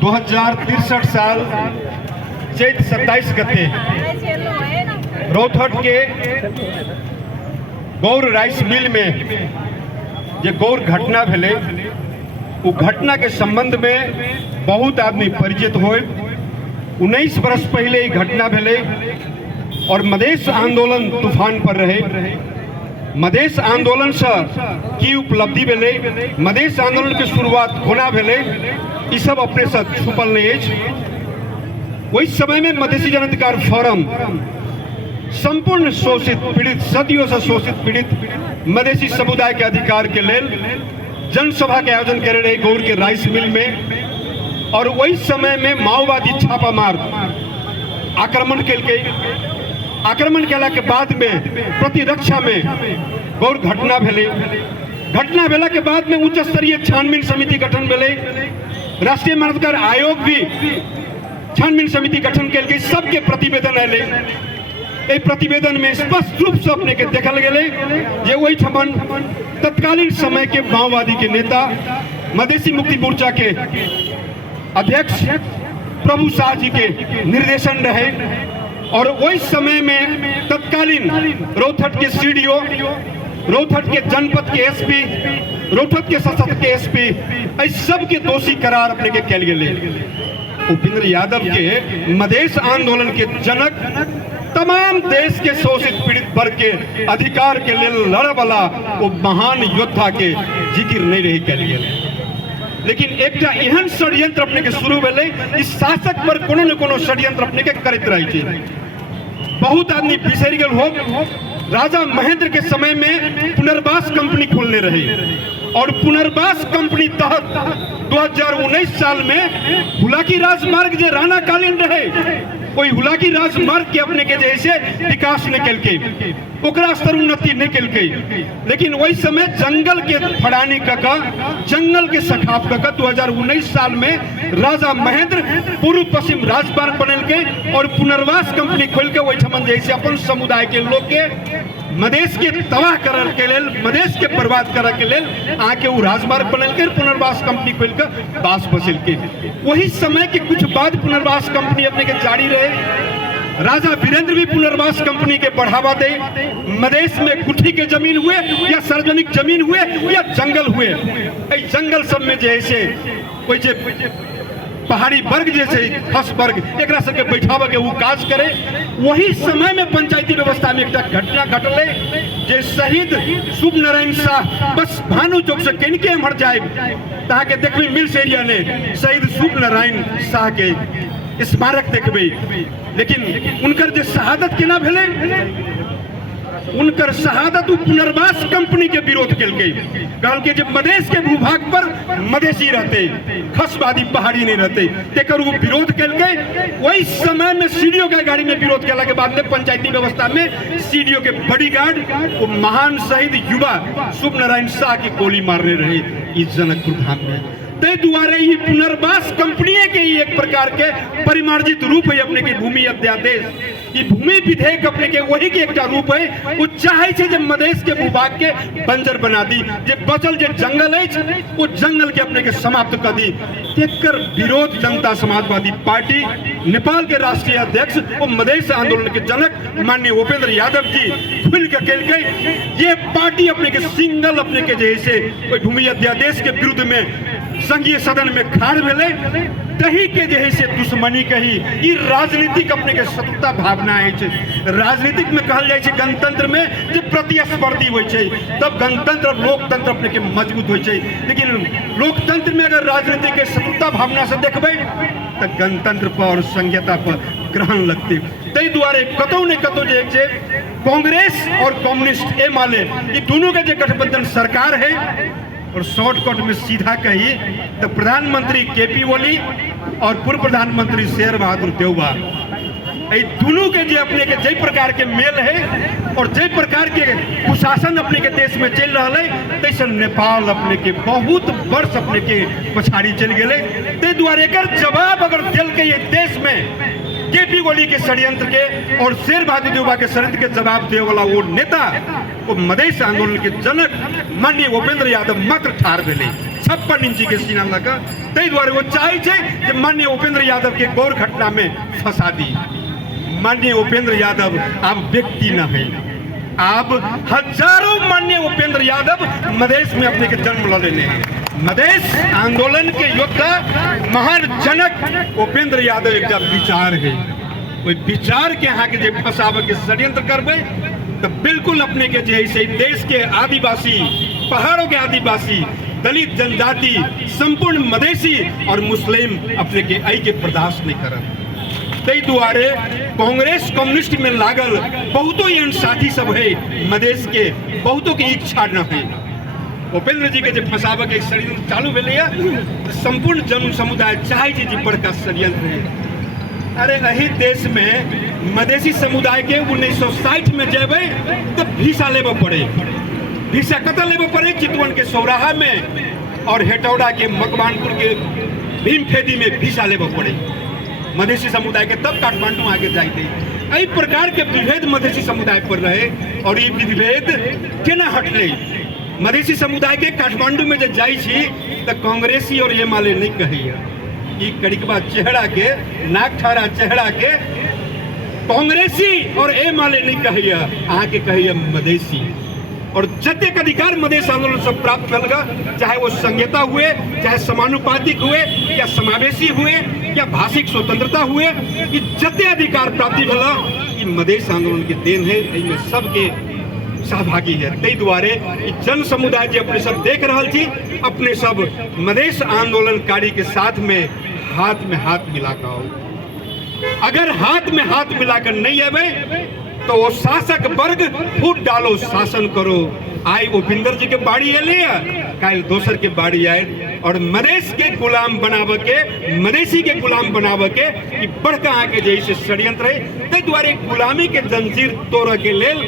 2063 साल चैत 27 गते रौथट के गौर राइस मिल में जे गौर घटना भेले वो घटना के संबंध में बहुत आदमी परिचित होए। 19 वर्ष पहले ये घटना भेले और मधेश आंदोलन तूफान पर रहे। मधेश आंदोलन से की उपलब्धि भेले, मधेश आंदोलन की शुरुआत होना भेले, ये सब अपने साथ छुपल नहीं है। वही समय में मधेसी जन अधिकार फोरम संपूर्ण शोषित पीड़ित, सदियों से शोषित पीड़ित मधेसी समुदाय के अधिकार के लेल जनसभा के आयोजन करे रहे गौर के राइस मिल में। और वही समय में माओवादी छापामार आक्रमण के आक्रमण केला के बाद में प्रतिरक्षा में गौर घटना भेले। घटना भेला के बाद में उच्च स्तरीय छानबीन समिति गठन भेले। राष्ट्रीय मानवाधिकार आयोग भी छानबीन समिति गठन के सबके प्रतिवेदन आए। ए प्रतिवेदन में स्पष्ट रूप से अपने के देखल गए जे वही ठमन तत्कालीन समय के माओवादी के नेता मधेसी मुक्ति मोर्चा के अध्यक्ष प्रभु शाह जी के निर्देशन रहे। और वही समय में तत्कालीन रौथट के सीडीओ, रौथट के जनपद के एसपी, रौथट के सशस्त्र के एसपी, इस सब के दोषी करार अपने के कल गए। उपेंद्र यादव के मधेश आंदोलन के जनक, तमाम देश के शोषित पीड़ित वर्ग के अधिकार के लिए लड़े वाला वो महान योद्धा के जिक्र नहीं रही कल गए। लेकिन एक एहन षड्यंत्र अपने के शुरू भेले, इस शासक पर कोनो न कोनो षड्यंत्र अपने के करते रहे। बहुत आदमी बिसर गए हो। राजा महेंद्र के समय में पुनर्वास कंपनी खोलने रहे और पुनर्वास कंपनी तहत 2019 साल में हुलाकी राजमार्ग जो राणा कालीन रहे, कोई हुलाकी राजमार्ग के अपने के जैसे विकास निकल के ओकरा स्तर उन्नति निकल के। लेकिन वही समय जंगल के फड़ानी कका, जंगल के सखाप कका 2019 साल में राजा महेंद्र पूर्व पश्चिम राजमार्ग बनल के और पुनर्वास कंपनी खोल के वही ठमन जैसे अपन समुदाय के लोग के मधेश के तबाह करल के लेल, मधेश के बर्बाद करल के लेल आके वो राजमार्ग बनल के पुनर्वास कंपनी खोल के बास बसल के। वही समय के कुछ बाद पुनर्वास कंपनी अपने के जारी रहे। राजा वीरेंद्र भी पुनर्वास कंपनी के बढ़ावा दे। मधेश में कुठी के जमीन हुए या सार्वजनिक जमीन हुए या जंगल हुए, जंगल सब में जैसे कोई पहाड़ी वर्ग जैसे खस वर्ग एक सबके बैठावे के वो काज करे। वही समय में पंचायती व्यवस्था में एक घटना घटले जे शहीद शुभ नारायण शाह बस भानु चौक से कनिके हट जाए ताकि देखबे मिल्स एरिया ने शहीद शुभ नारायण शाह के स्मारक देखबे। लेकिन उनकर जो शहादत केना भेले, उनकर शहादत पुनर्वास कंपनी के विरोध के कहल के जब मधेश के भूभाग पर मधेसी रहते, खसवादी पहाड़ी नहीं रहते, तेकर वो विरोध के वही समय में सीडीओ के गाड़ी में विरोध केला के बाद में पंचायती व्यवस्था में सीडीओ के बॉडीगार्ड वो महान शहीद युवा शुभ नारायण शाह की गोली मारने रहे इस जनकपुर धाम में। ते द्वारे ही पुनर्वास कंपनी के ही एक प्रकार के परिमार्जित रूप है अपने की भूमि अध्यादेश, ये भूमि विधेयक अपने के वही के एक रूप है। वो चाहे छे जब मधेश के भूभाग के बंजर बना दी, जे बचल जे जंगल है वो जंगल के अपने के समाप्त कर दी। तेकर विरोध जनता समाजवादी पार्टी नेपाल के राष्ट्रीय अध्यक्ष वो मधेश आंदोलन के जनक माननीय उपेंद्र यादव जी खुल के कल गए। ये पार्टी अपने के सिंगल अपने के जैसे कोई भूमि अध्यादेश के विरुद्ध में संघीय सदन में खाड़ भेले, तही के जैसे दुश्मनी कही ई राजनीतिक अपने के शत्रुता भावना है। राजनीतिक में कहल जाए गणतंत्र में जो प्रतिस्पर्धी हो तब गणतंत्र और लोकतंत्र अपने के मजबूत हो। लेकिन लोकतंत्र में अगर राजनीति के शत्रुता भावना से देखबे तो गणतंत्र पर और संहिता पर ग्रहण लगते। तै द्वारे कतौ ने कतौ जे कांग्रेस और कम्युनिस्ट ए माले ये दोनों का जो गठबंधन सरकार है और शॉर्टकट में सीधा कही तो प्रधानमंत्री केपी ओली और पूर्व प्रधानमंत्री शेर बहादुर देवबा दोनों के जे अपने के जय प्रकार के मेल है और जय प्रकार के कुशासन अपने के देश में चल रहा है, तैसे नेपाल अपने के बहुत वर्ष अपने के पछाड़ी चल गए। ते द्वारे एकर जवाब अगर दिल के ये देश में केपी ओली के षड्यंत्र के और शेर बहादुर देवबा के षड्यंत्र के जवाब दे वाला वो नेता वो मधेश आंदोलन के जनक माननीय उपेंद्र यादव मात्र ठार भेले। 56 इंची के सीना लगा ताहि दुआरे वो चाहे छे जे माननीय उपेंद्र यादव के गौर घटना में फंसा दी। माननीय उपेंद्र यादव अब व्यक्ति न है, आप हजारों माननीय उपेंद्र यादव मधेश में अपने के जन्म ल लेने हैं। मधेश आंदोलन के योद्धा महान जनक उपेंद्र यादव एक विचार है, कोई विचार के यहाँ के जे फंसावे के षड्यंत्र करबे तो बिल्कुल अपने के जैसे देश के आदिवासी, पहाड़ों के आदिवासी, दलित जनजाति, संपूर्ण मधेसी और मुस्लिम अपने के ऐक्य बर्दाश्त नहीं करत। ताहि दुआरे कांग्रेस कम्युनिस्ट में लागल बहुतों एहन साथी सब है मधेश के, बहुतों की इच्छा न है उपेंद्र जी के जब फंसावे के षड्यंत्र चालू भेले संपूर्ण जन समुदाय चाहे जी बड़का षड्यंत्र है। अरे यही देश में मधेसी समुदाय के 1960 में जेबे तो भीसा लेबे पड़े, भीसा कतल लेबे पड़े चितवन के सौराहा में और हेटौड़ा के मकवानपुर के भीमफेदी में भीसा लेबे पड़े मधेसी समुदाय के, तब काठमांडू आगे जाते। एहि प्रकार के विभेद मधेसी समुदाय पर रहे और ये विभेद केना हटले। मधेसी समुदाय के काठमांडू में जब जाई छी तो कांग्रेसी और ये माले नहीं कहिए, ई कड़िकबा चेहरा के, नाक ठाड़ा चेहरा के कांग्रेसी और ए माले नहीं कहिए, अहाँ के कहिए मधेसी। और जतेक अधिकार मधेश आंदोलन से प्राप्त करेगा, चाहे वो संहिता हुए, चाहे समानुपातिक हुए या समावेशी हुए या भाषिक स्वतंत्रता हुए, कि जते अधिकार प्राप्ति भेला ई मधेश आंदोलन के देन है, इनमें सबके सहभागी है। ताहि दुआरे जन समुदाय जो अपने सब देख रहा थी, अपने सब मधेश आंदोलनकारी के साथ में हाथ मिलाकर आओ। अगर हाथ में हाथ मिलाकर नहीं आवे तो वो शासक वर्ग फूट डालो, शासन करो। आई उपेंद्र जी के बाड़ी एले, कल दोसर के बाड़ी आए और मधेश के गुलाम बनावे के, मधेसी के गुलाम बनावे के कि बड़का आके जैसे षड्यंत्र है। ताहि दुआरे गुलामी के जंजीर तोड़ के लेल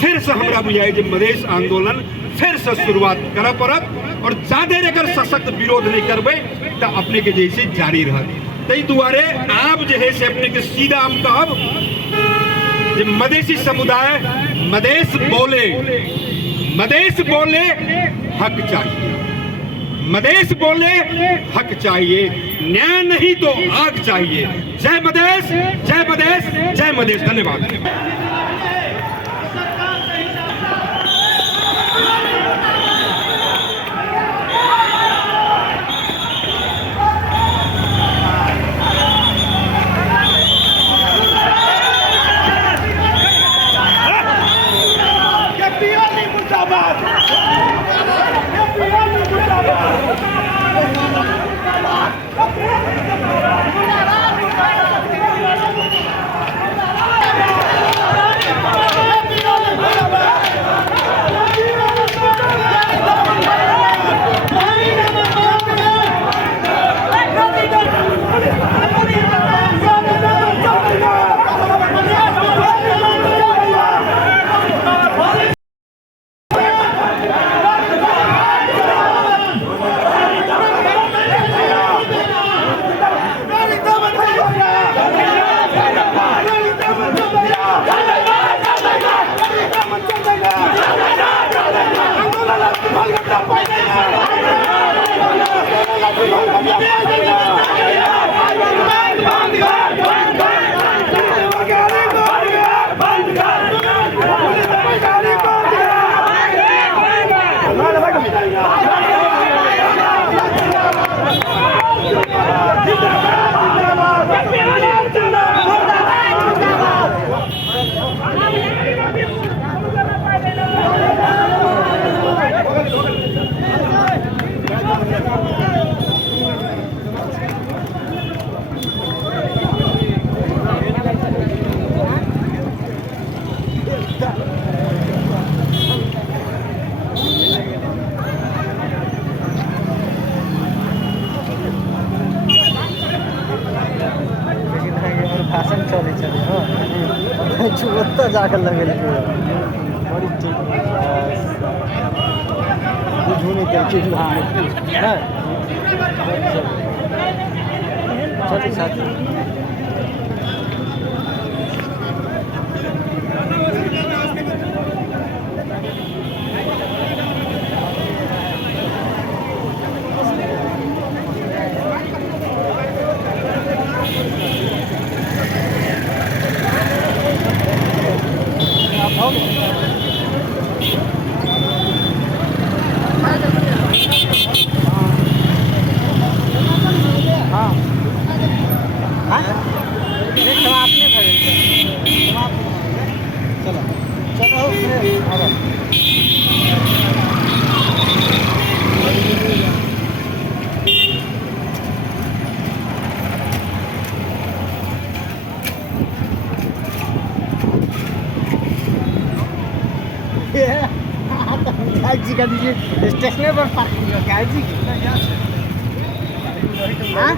फिर से हमरा बुझाए जे मधेश आंदोलन फिर से शुरुआत करे पड़त और ज्यादा अगर सशक्त विरोध नहीं करबे तो अपने के जैसे जारी रहत। ताहि दुआरे आप जो है से अपने के सीधा हम कहब जे मधेसी समुदाय मधेश बोले हक चाहिए, मधेश बोले हक चाहिए, न्याय नहीं तो आग चाहिए। जय मधेश, जय मधेश, जय मधेश। धन्यवाद। ओत्ता जाकर लगे बड़ी बुझू नहीं चलिए साथी। जी का दीजिए स्टेशन पर पार्क किया क्या जी हाँ